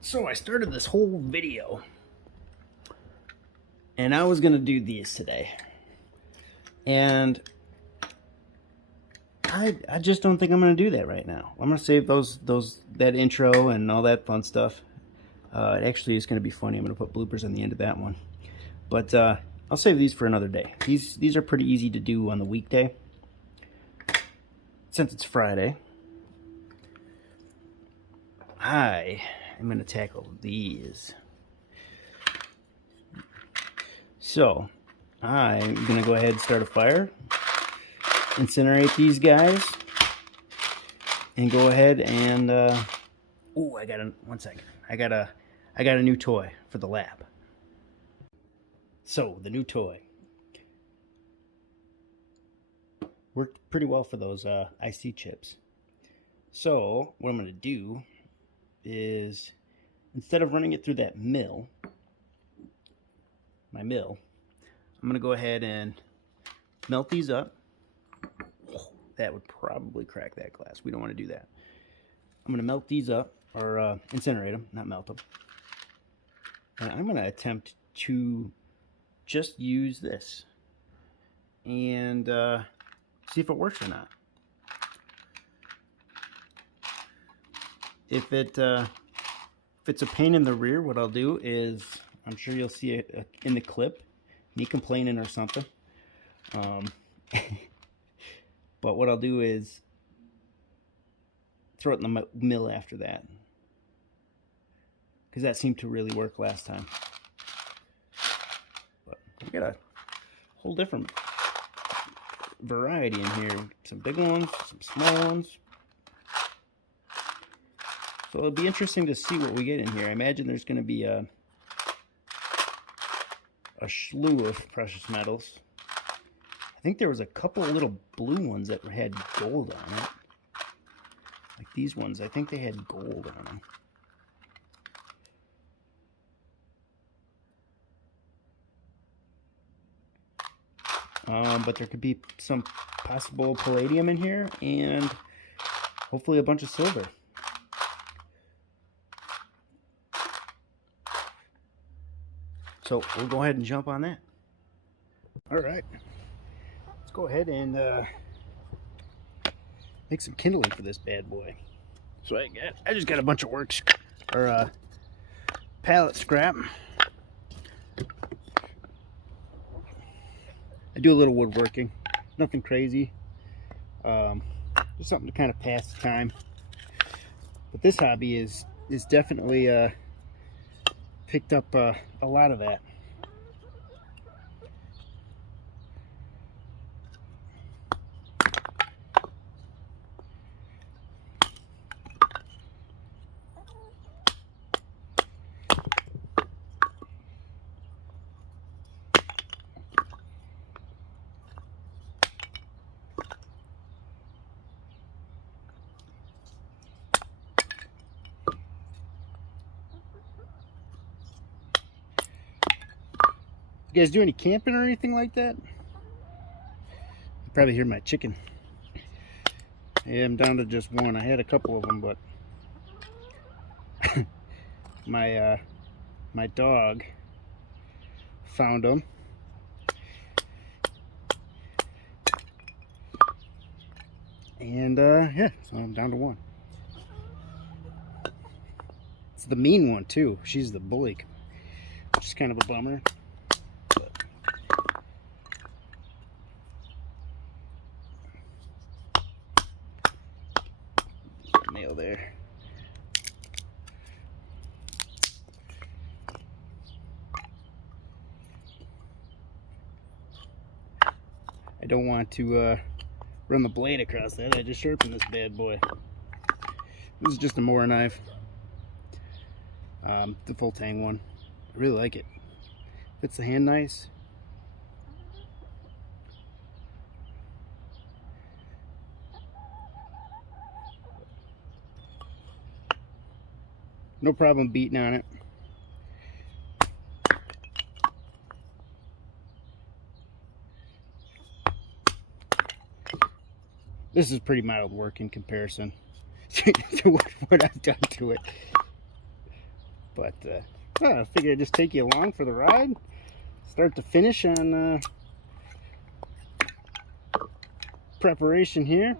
So I started this whole video and I was gonna do these today, and I just don't think I'm gonna do that right now. I'm gonna save that intro and all that fun stuff. It actually is gonna be funny. I'm gonna put bloopers on the end of that one, but I'll save these for another day. These are pretty easy to do on the weekday since it's Friday. I am gonna tackle these. So I'm gonna go ahead and start a fire, incinerate these guys, and go ahead and oh, one second. I got a new toy for the lab. So the new toy worked pretty well for those IC chips. So what I'm gonna do is, instead of running it through that my mill, I'm gonna go ahead and melt these up. Oh, that would probably crack that glass. We don't want to do that. I'm gonna melt these up, or incinerate them, not melt them. And I'm gonna attempt to just use this and see if it works or not. If it's a pain in the rear, what I'll do is, I'm sure you'll see it in the clip, me complaining or something. But what I'll do is throw it in the mill after that, because that seemed to really work last time. But we got a whole different variety in here. Some big ones, some small ones. So it'll be interesting to see what we get in here. I imagine there's going to be a slew of precious metals. I think there was a couple of little blue ones that had gold on it. Like these ones, I think they had gold on them. But there could be some possible palladium in here, and hopefully a bunch of silver. So we'll go ahead and jump on that. All right, let's go ahead and make some kindling for this bad boy. So I just got a bunch of pallet scrap. I do a little woodworking, nothing crazy. Just something to kind of pass the time. But this hobby is definitely picked up a lot of that. You guys do any camping or anything like that? You probably hear my chicken. Yeah, I'm down to just one. I had a couple of them, but my dog found them. And yeah, so I'm down to one. It's the mean one too. She's the bully, which is kind of a bummer. Nail there. I don't want to run the blade across that. I just sharpened this bad boy. This is just a Mora knife, the full tang one. I really like it. Fits the hand nice. No problem beating on it. This is pretty mild work in comparison to what I've done to it. But I figured I'd just take you along for the ride, start to finish on preparation here.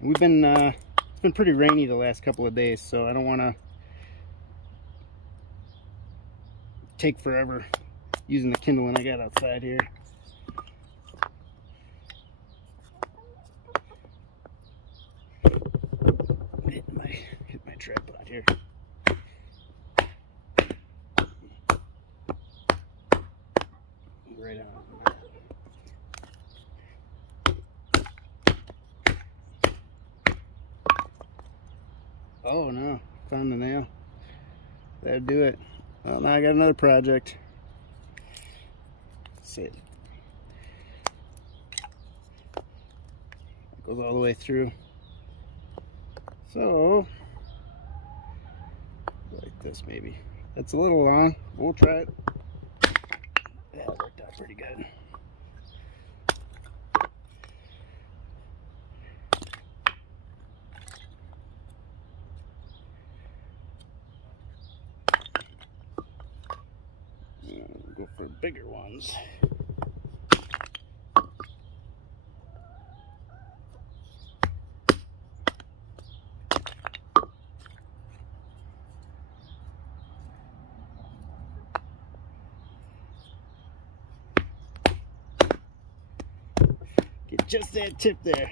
And we've been it's been pretty rainy the last couple of days, so I don't want to take forever using the kindling I got outside here. Hit my tripod here. Right on. Oh no, found the nail. That'd do it. Well, now I got another project. Let's see. It goes all the way through. So, like this maybe. That's a little long. We'll try it. Yeah, it worked out pretty good. We'll go for bigger ones. Get just that tip there.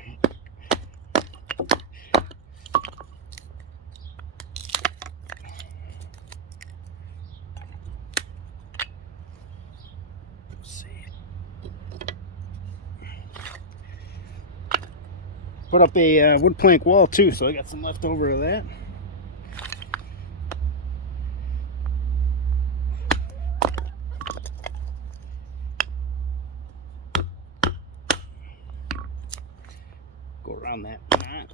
Put up a wood plank wall too, so I got some left over of that. Go around that knot.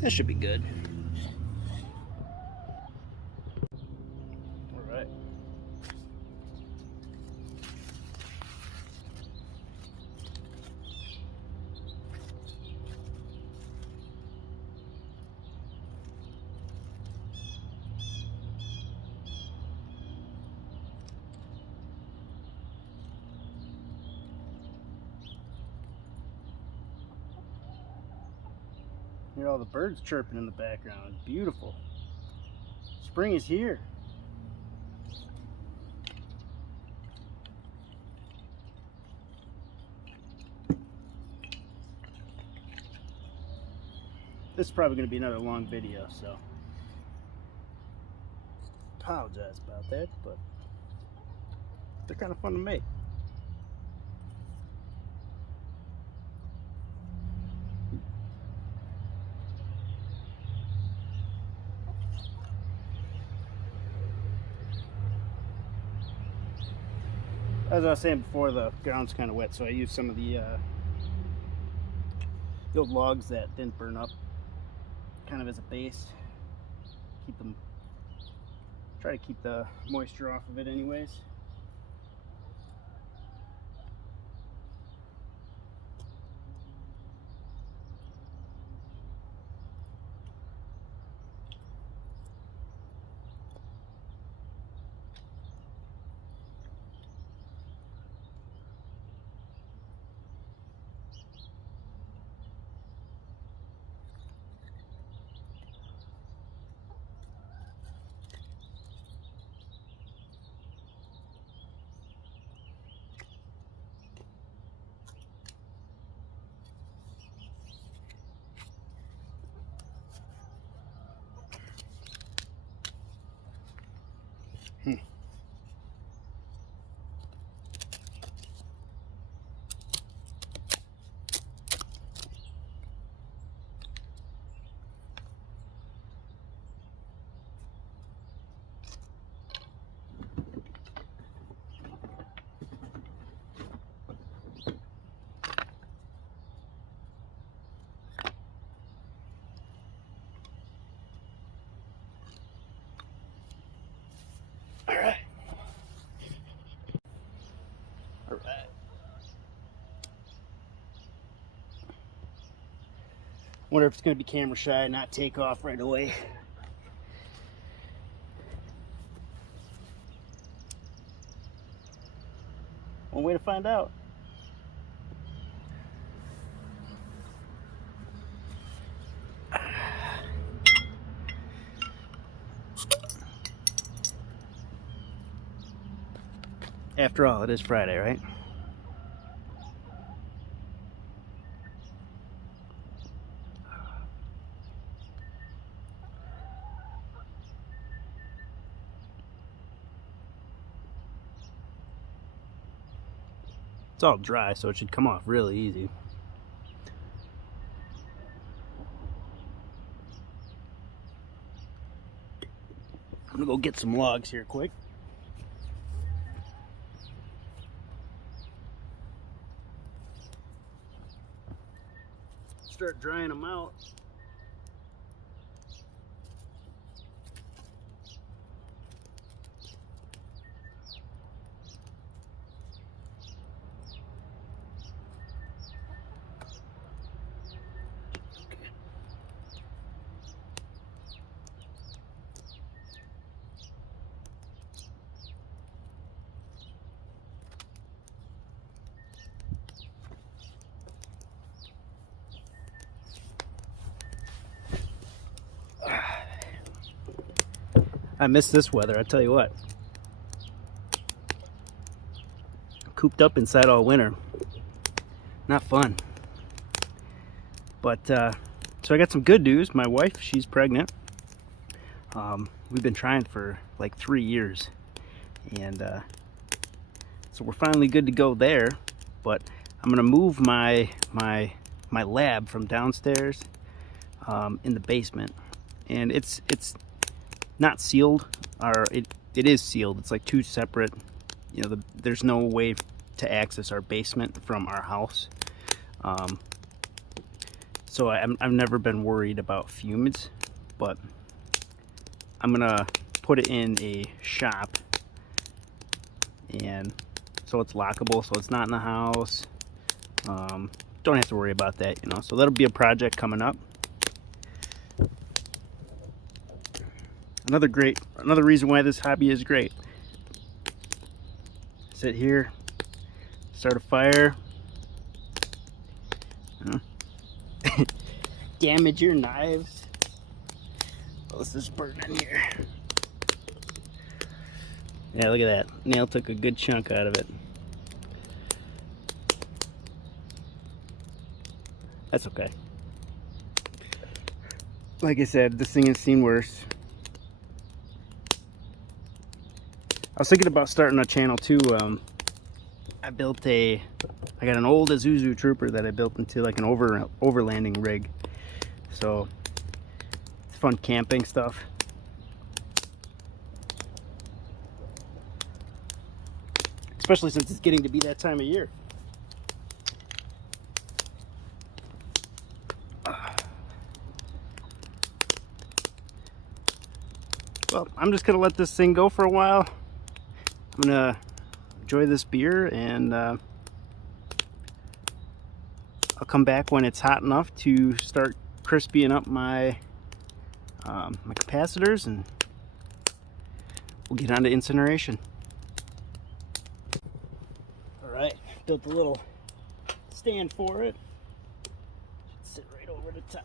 That should be good. All right. Hear all the birds chirping in the background. Beautiful. Spring is here. This is probably going to be another long video, so apologize about that, but they're kind of fun to make. As I was saying before, the ground's kind of wet, so I used some of the old logs that didn't burn up kind of as a base. Try to keep the moisture off of it anyways. Wonder if it's going to be camera shy and not take off right away. One way to find out. After all, it is Friday, right? It's all dry, so it should come off really easy. I'm gonna go get some logs here quick. Start drying them out. I miss this weather, I tell you what. Cooped up inside all winter. Not fun. But, so I got some good news. My wife, she's pregnant. We've been trying for like 3 years. And so we're finally good to go there. But I'm gonna move my lab from downstairs in the basement. And it's not sealed, or it is sealed. It's like two separate, you know, there's no way to access our basement from our house. So I've never been worried about fumes, but I'm gonna put it in a shop, and so it's lockable, so it's not in the house. Don't have to worry about that, you know. So that'll be a project coming up. Another reason why this hobby is great. Sit here, start a fire. Damage your knives. Oh, this is burning here. Yeah, look at that. Nail took a good chunk out of it. That's okay. Like I said, this thing has seen worse. I was thinking about starting a channel too. I got an old Isuzu Trooper that I built into like an overlanding rig. So it's fun camping stuff. Especially since it's getting to be that time of year. Well, I'm just gonna let this thing go for a while. I'm gonna enjoy this beer, and I'll come back when it's hot enough to start crispying up my my capacitors, and we'll get on to incineration. All right, built a little stand for it. Should sit right over the top.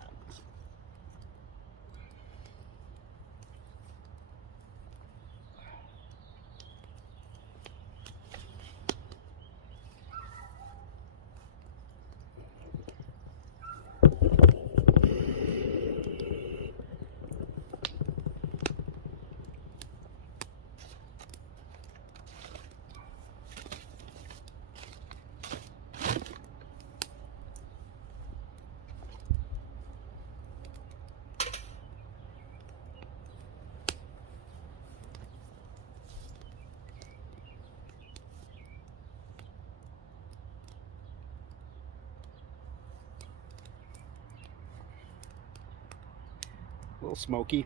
little smoky.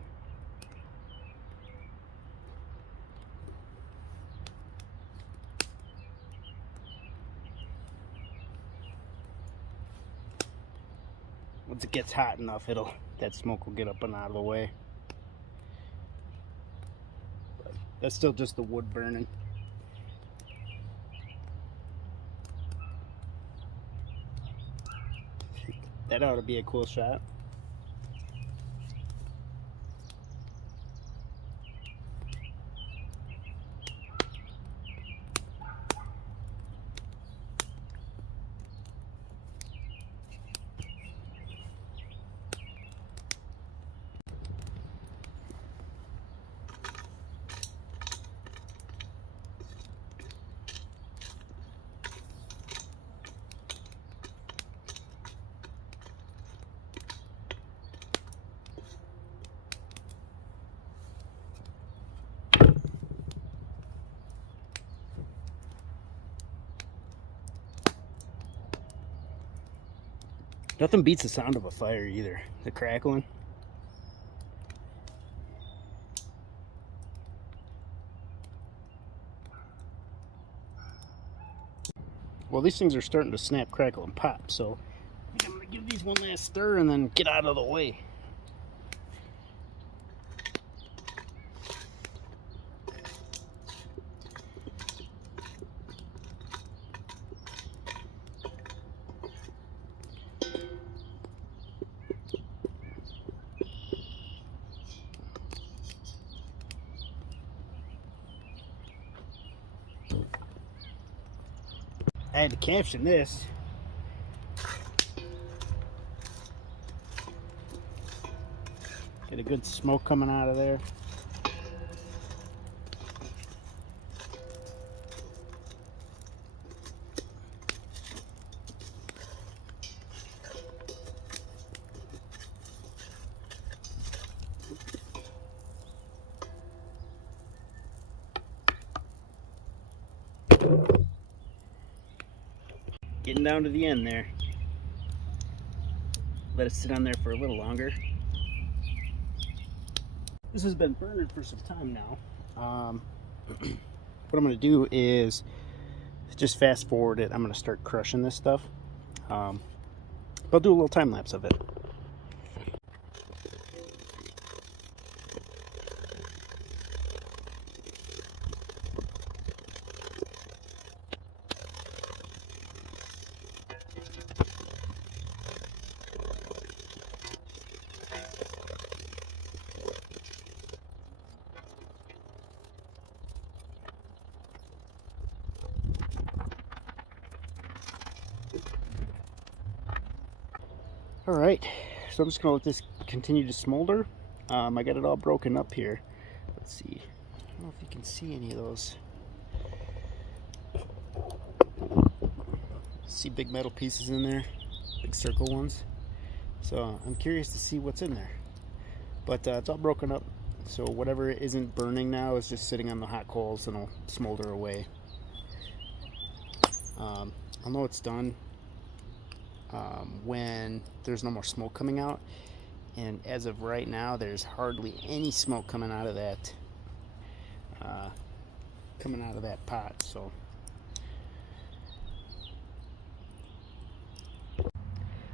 Once it gets hot enough, that smoke will get up and out of the way. But that's still just the wood burning. That ought to be a cool shot. Nothing beats the sound of a fire either. The crackling. Well, these things are starting to snap, crackle, and pop, so I think I'm going to give these one last stir and then get out of the way. I had to caption this. Get a good smoke coming out of there. Getting down to the end there. Let it sit on there for a little longer. This has been burning for some time now. What I'm going to do is just fast forward it. I'm going to start crushing this stuff. I'll do a little time lapse of it. Alright, so I'm just going to let this continue to smolder. I got it all broken up here. Let's see. I don't know if you can see any of those. See big metal pieces in there, big circle ones. So I'm curious to see what's in there. But it's all broken up, so whatever isn't burning now is just sitting on the hot coals and it'll smolder away. I'll know it's done when there's no more smoke coming out, and as of right now there's hardly any smoke coming out of that pot, so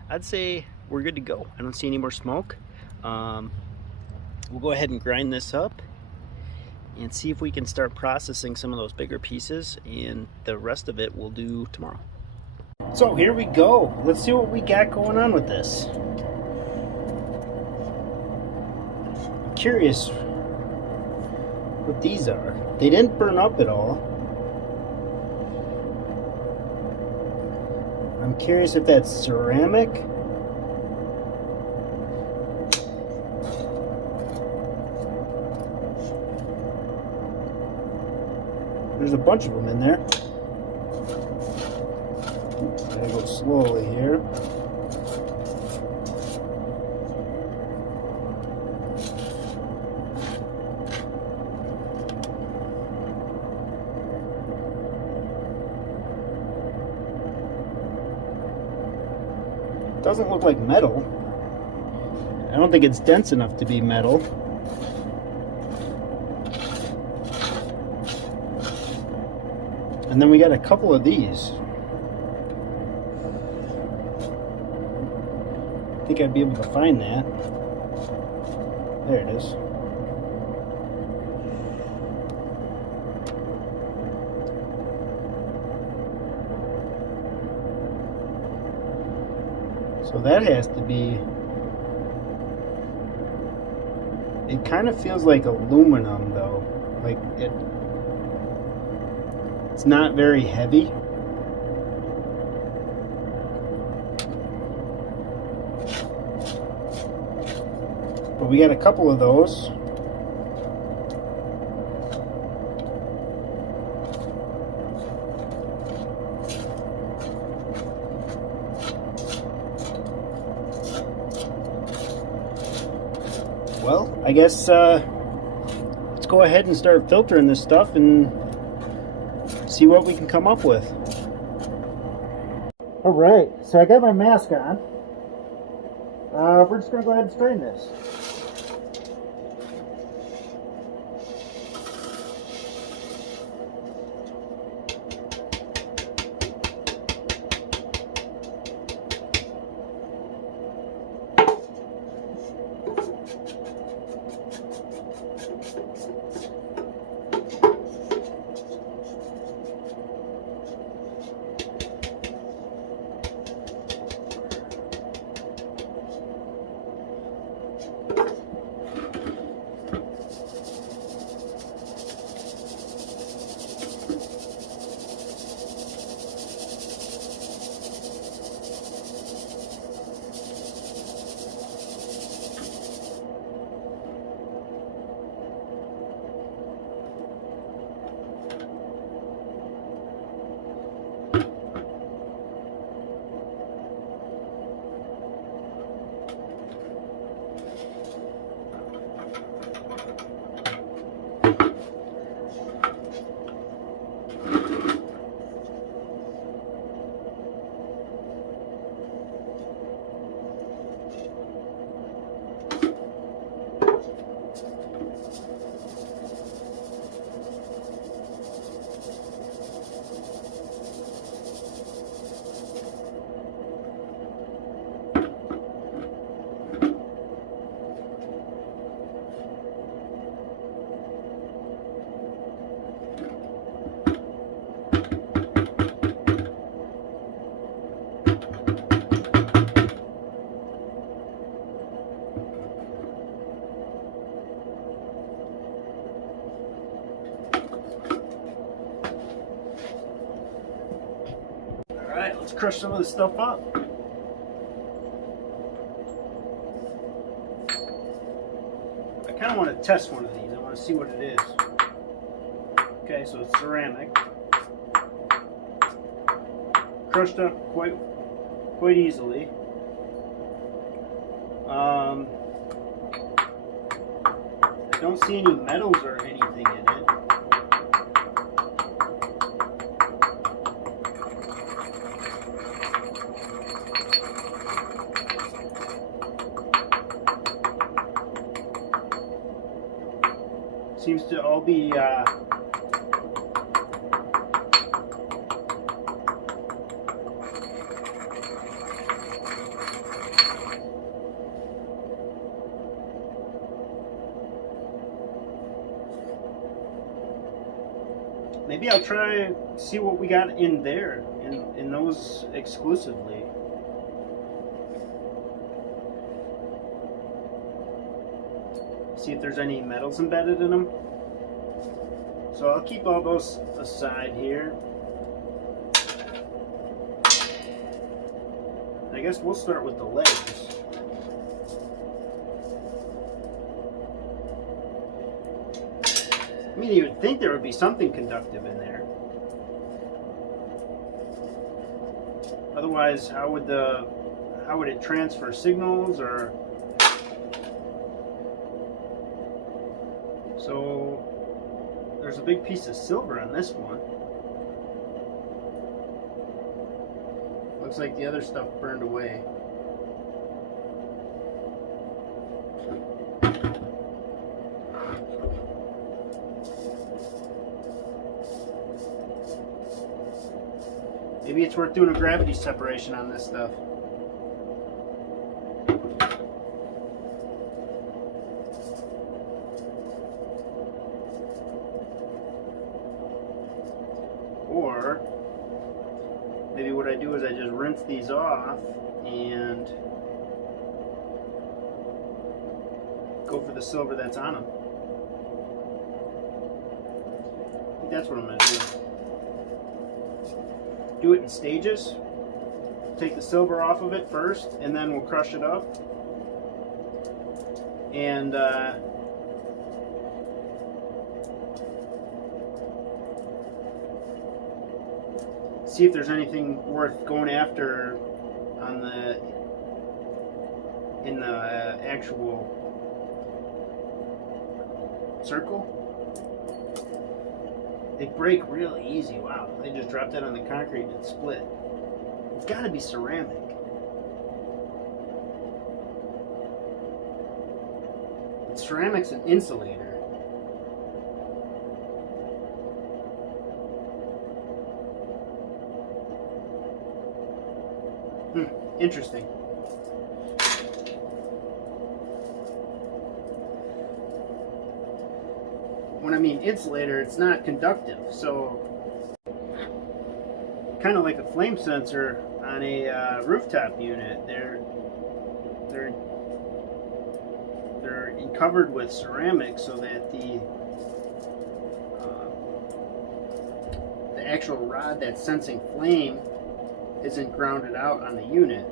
I'd say we're good to go. I don't see any more smoke. We'll go ahead and grind this up and see if we can start processing some of those bigger pieces, and the rest of it we'll do tomorrow. So here we go. Let's see what we got going on with this. I'm curious what these are. They didn't burn up at all. I'm curious if that's ceramic. There's a bunch of them in there. Gotta go slowly here. Doesn't look like metal. I don't think it's dense enough to be metal. And then we got a couple of these. I think I'd be able to find that. There it is. So that has to be, it kind of feels like aluminum though. Like it's not very heavy. But we got a couple of those. Well, I guess let's go ahead and start filtering this stuff and see what we can come up with. All right, so I got my mask on. We're just going to go ahead and strain this. Alright, let's crush some of this stuff up. I kind of want to test one of these. I want to see what it is. Okay, so it's ceramic. Crushed up quite easily. I don't see any metals or anything in it. Seems to all be maybe I'll try see what we got in there in those exclusively. See if there's any metals embedded in them. So I'll keep all those aside here. I guess we'll start with the legs. I mean, you would think there would be something conductive in there. Otherwise, how would it transfer signals or? So there's a big piece of silver on this one. Looks like the other stuff burned away. Maybe it's worth doing a gravity separation on this stuff. Or maybe what I do is I just rinse these off and go for the silver that's on them. I think that's what I'm going to do. Do it in stages. Take the silver off of it first, and then we'll crush it up. And see if there's anything worth going after on in the actual circle. They break really easy. Wow, they just dropped that on the concrete and it split. It's got to be ceramic. But ceramic's an insulator. Interesting. When I mean insulator, it's not conductive, so kind of like a flame sensor on a rooftop unit. They're covered with ceramic so that the actual rod that's sensing flame isn't grounded out on the unit.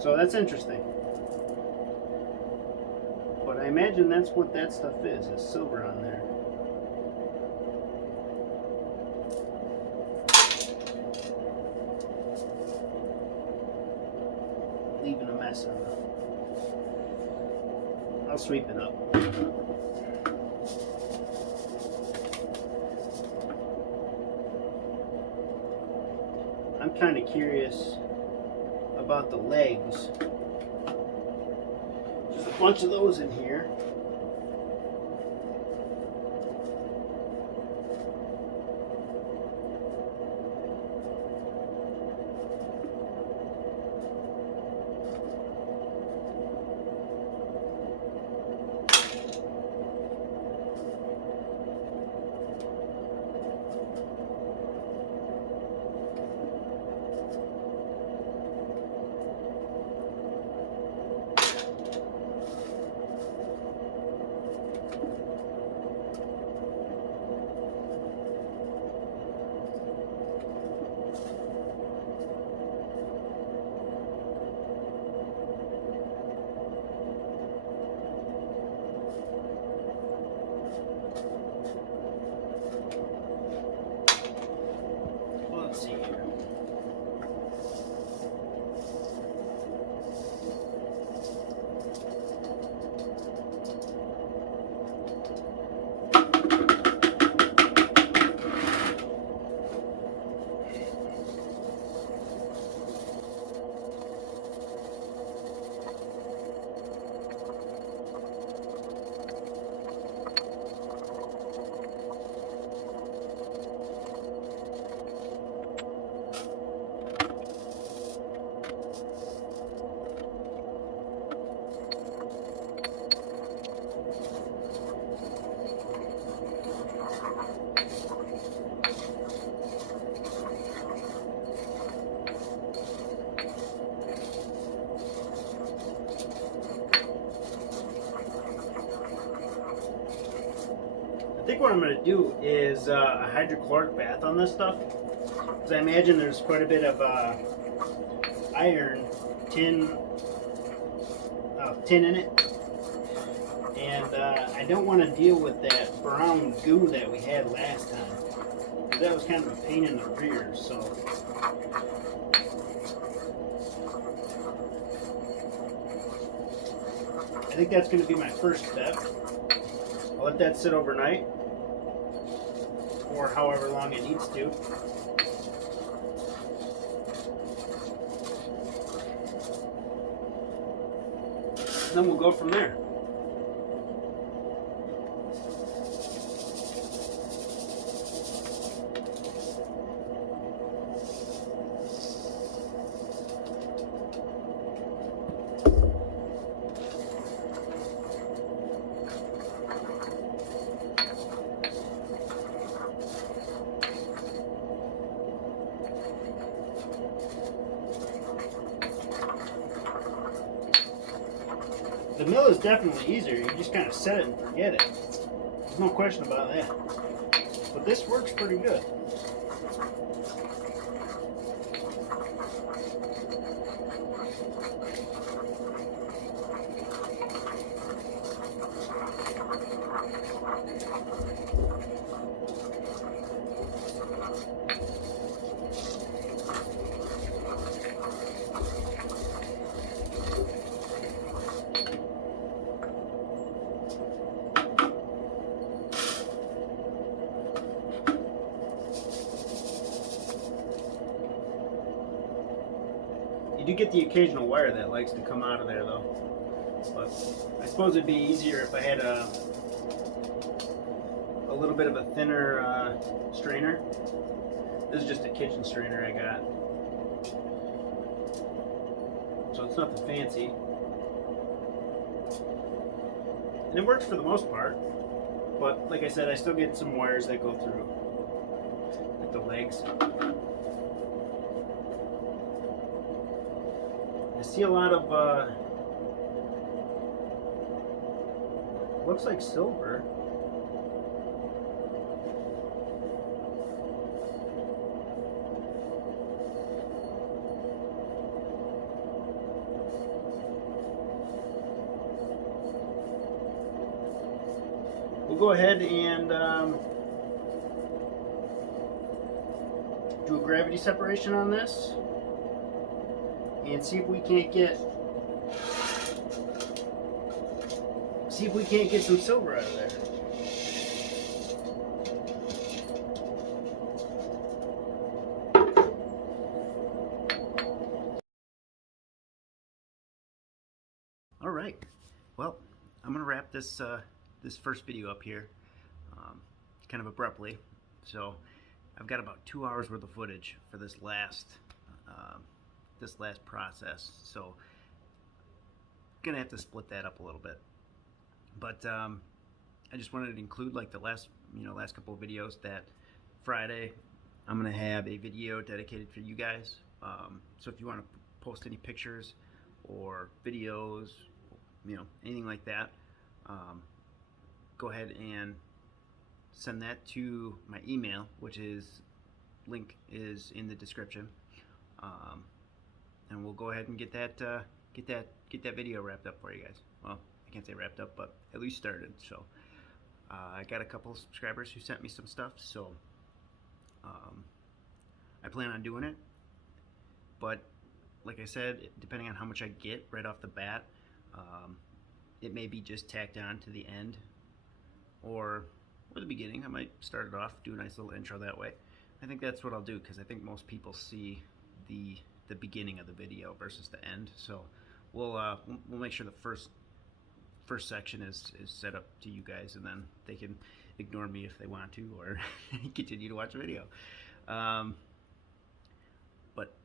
So that's interesting. But I imagine that's what that stuff is silver on there. Leaving a mess on them. I'll sweep it up. I'm kind of curious about the legs. There's a bunch of those in here. Let's see here. I think what I'm going to do is a hydrochloric bath on this stuff, because I imagine there's quite a bit of iron tin in it, and I don't want to deal with that brown goo that we had last time. That was kind of a pain in the rear, so I think that's going to be my first step. I'll let that sit overnight, or however long it needs to. And then we'll go from there. The mill is definitely easier. You just kind of set it and forget it. There's no question about that. But this works pretty good. You do get the occasional wire that likes to come out of there though. But I suppose it'd be easier if I had a little bit of a thinner strainer. This is just a kitchen strainer I got. So it's nothing fancy. And it works for the most part. But like I said, I still get some wires that go through with the legs. I see a lot of looks like silver. We'll go ahead and do a gravity separation on this and see if we can't get some silver out of there. All right, well, I'm gonna wrap this this first video up here kind of abruptly. So I've got about 2 hours worth of footage for this last process, so gonna have to split that up a little bit. But I just wanted to include like the last couple of videos. That Friday I'm gonna have a video dedicated for you guys. So if you want to post any pictures or videos, anything like that, go ahead and send that to my email, which is link is in the description, and we'll go ahead and get that video wrapped up for you guys. Well, I can't say wrapped up, but at least started. So I got a couple of subscribers who sent me some stuff, so I plan on doing it. But like I said, depending on how much I get right off the bat, it may be just tacked on to the end or the beginning. I might start it off, do a nice little intro that way. I think that's what I'll do, because I think most people see the beginning of the video versus the end. So we'll make sure the first section is set up to you guys, and then they can ignore me if they want to, or continue to watch the video. But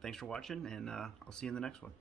thanks for watching, and I'll see you in the next one.